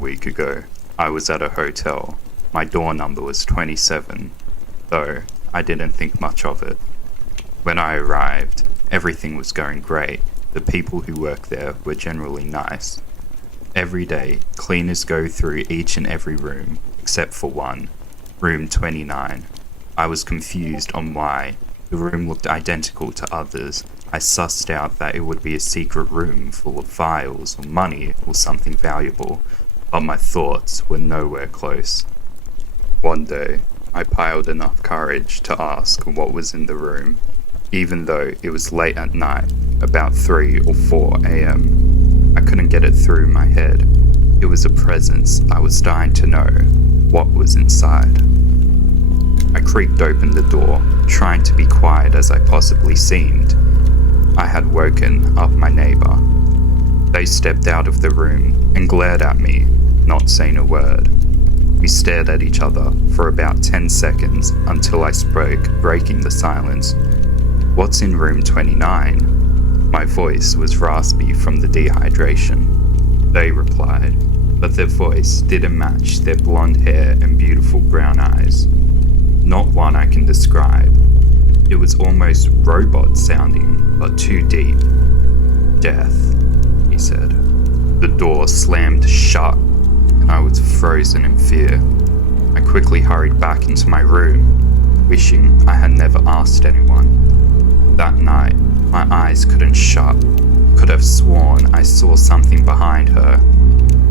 week ago, I was at a hotel. My door number was 27, though I didn't think much of it. When I arrived, everything was going great. The people who work there were generally nice. Every day, cleaners go through each and every room, except for one, room 29. I was confused on why. The room looked identical to others. I sussed out that it would be a secret room full of files or money or something valuable, but my thoughts were nowhere close. One day, I piled enough courage to ask what was in the room, even though it was late at night, about 3 or 4 a.m. I couldn't get it through my head. It was a presence. I was dying to know what was inside. I creaked open the door, trying to be quiet as I possibly seemed. I had woken up my neighbor. They stepped out of the room and glared at me, not saying a word. We stared at each other for about 10 seconds until I spoke, breaking the silence. "What's in room 29? My voice was raspy from the dehydration. They replied, but their voice didn't match their blonde hair and beautiful brown eyes. Not one I can describe. It was almost robot sounding, but too deep. "Death," he said. The door slammed shut, and I was frozen in fear. I quickly hurried back into my room, wishing I had never asked anyone. That night, my eyes couldn't shut. Could have sworn I saw something behind her,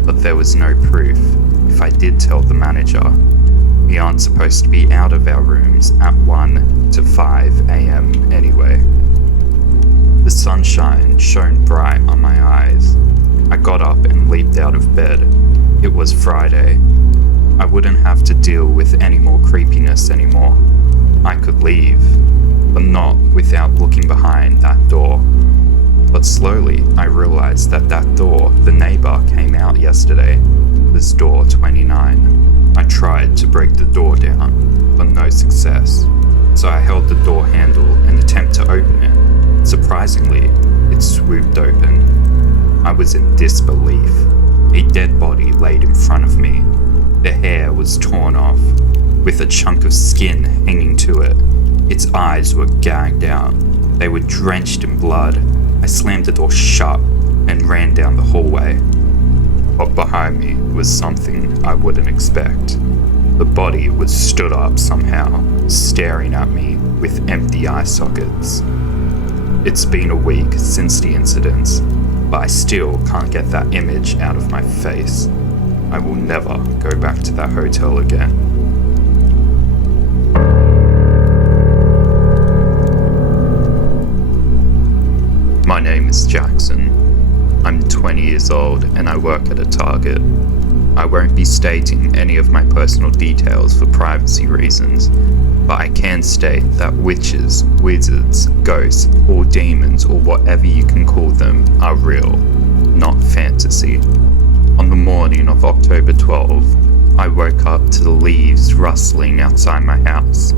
but there was no proof. If I did tell the manager, we aren't supposed to be out of our rooms at 1 to 5 a.m. anyway. The sunshine shone bright on my eyes. I got up and leaped out of bed. It was Friday. I wouldn't have to deal with any more creepiness anymore. I could leave, but not without looking behind that door. But slowly I realized that door the neighbor came out yesterday was door 29. I tried to break the door down, but no success. So I held the door handle and attempted to open it. Surprisingly, it swooped open. I was in disbelief. A dead body laid in front of me. The hair was torn off, with a chunk of skin hanging to it. Its eyes were gagged out. They were drenched in blood. I slammed the door shut and ran down the hallway. But behind me was something I wouldn't expect. The body was stood up somehow, staring at me with empty eye sockets. It's been a week since the incident, but I still can't get that image out of my face. I will never go back to that hotel again. My name is Jackson. I'm 20 years old and I work at a Target. I won't be stating any of my personal details for privacy reasons, but I can state that witches, wizards, ghosts, or demons, or whatever you can call them, are real, not fantasy. On the morning of October 12, I woke up to the leaves rustling outside my house.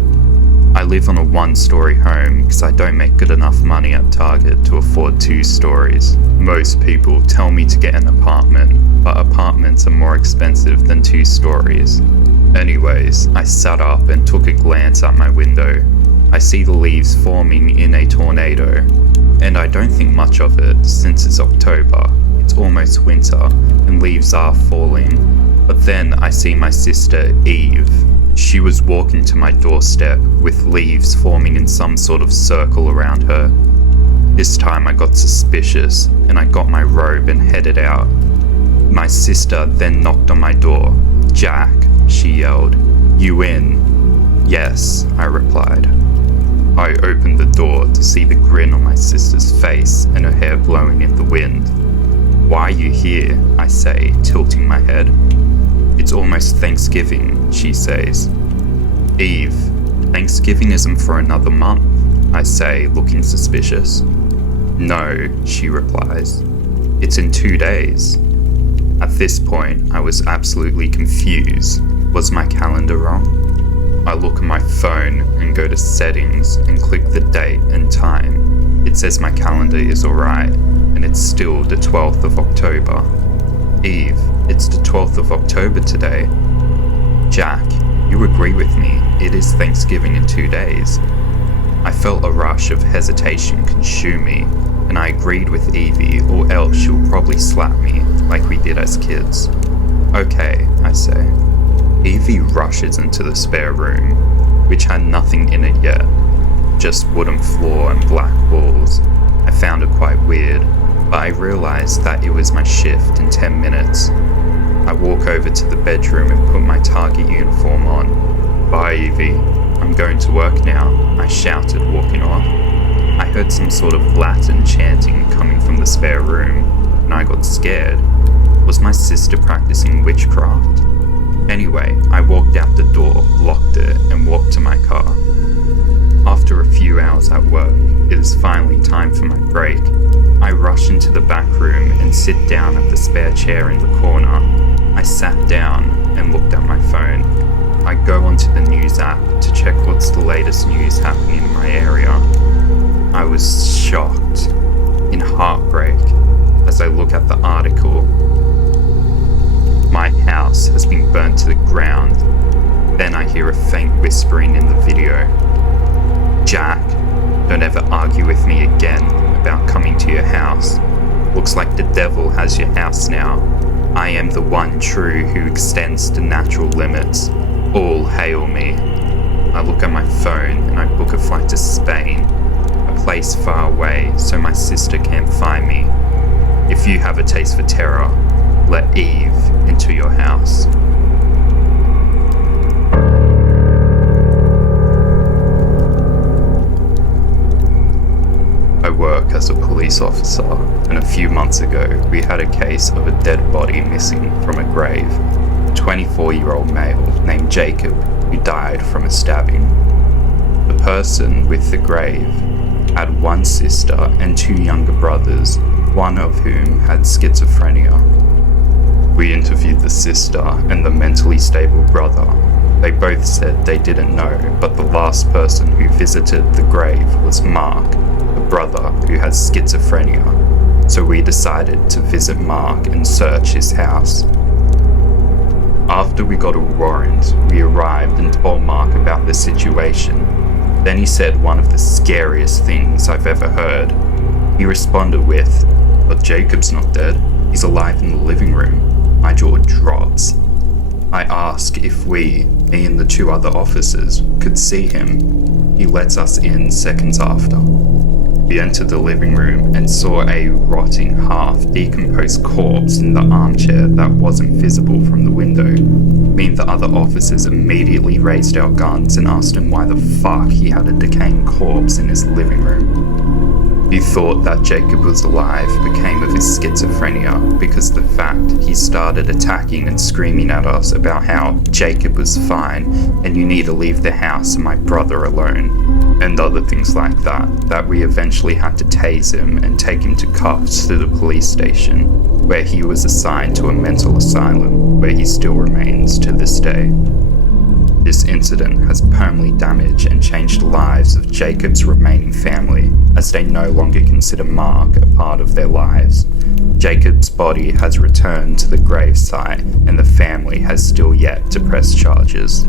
I live on a 1-story home because I don't make good enough money at Target to afford 2 stories. Most people tell me to get an apartment, but apartments are more expensive than 2 stories. Anyways, I sat up and took a glance out my window. I see the leaves forming in a tornado, and I don't think much of it since it's October. It's almost winter, and leaves are falling. But then I see my sister, Eve. She was walking to my doorstep with leaves forming in some sort of circle around her. This time I got suspicious and I got my robe and headed out. My sister then knocked on my door. "Jack," she yelled. "You in?" "Yes," I replied. I opened the door to see the grin on my sister's face and her hair blowing in the wind. "Why are you here?" I say, tilting my head. "It's almost Thanksgiving," she says. "Eve, Thanksgiving isn't for another month," I say, looking suspicious. "No," she replies. "It's in 2 days." At this point, I was absolutely confused. Was my calendar wrong? I look at my phone and go to settings and click the date and time. It says my calendar is alright, and it's still the 12th of October. "Eve, It's the 12th of October today. Jack, you agree with me, it is Thanksgiving in 2 days. I felt a rush of hesitation consume me, and I agreed with Evie, or else she'll probably slap me like we did as kids. Okay, I say. Evie rushes into the spare room, which had nothing in it yet, just wooden floor and black walls. I found it quite weird, but I realized that it was my shift in 10 minutes. I walk over to the bedroom and put my target uniform on. Bye, Evie. I'm going to work now, I shouted, walking off. I heard some sort of Latin chanting coming from the spare room, and I got scared. Was my sister practicing witchcraft? Anyway, I walked out the door, locked it, and walked to my car. After a few hours at work, it is finally time for my break. I rush into the back room and sit down at the spare chair in the corner. I sat down and looked at my phone. I go onto the news app to check what's the latest news happening in my area. I was shocked, in heartbreak, as I look at the article. My house has been burnt to the ground. Then I hear a faint whispering in the video. Jack, don't ever argue with me again about coming to your house. Looks like the devil has your house now. I am the one true who extends to natural limits. All hail me. I look at my phone and I book a flight to Spain, a place far away so my sister can't find me. If you have a taste for terror, let Eve into your house. I work as a police officer, and a few months ago we had a case of a dead body missing from a grave. A 24-year-old male named Jacob who died from a stabbing. The person with the grave had one sister and two younger brothers, one of whom had schizophrenia. We interviewed the sister and the mentally stable brother. They both said they didn't know, but the last person who visited the grave was Mark, the brother who has schizophrenia. So we decided to visit Mark and search his house. After we got a warrant, we arrived and told Mark about the situation. Then he said one of the scariest things I've ever heard. He responded with, "But Jacob's not dead. He's alive in the living room." My jaw drops. I ask if we, me and the two other officers, could see him. He lets us in seconds after. We entered the living room and saw a rotting, half-decomposed corpse in the armchair that wasn't visible from the window. Me and the other officers immediately raised our guns and asked him why the fuck he had a decaying corpse in his living room. He thought that Jacob was alive became of his schizophrenia because the fact he started attacking and screaming at us about how Jacob was fine and you need to leave the house and my brother alone, and other things like that we eventually had to tase him and take him to cuffs to the police station, where he was assigned to a mental asylum, where he still remains to this day. This incident has permanently damaged and changed the lives of Jacob's remaining family, as they no longer consider Mark a part of their lives. Jacob's body has returned to the gravesite, and the family has still yet to press charges.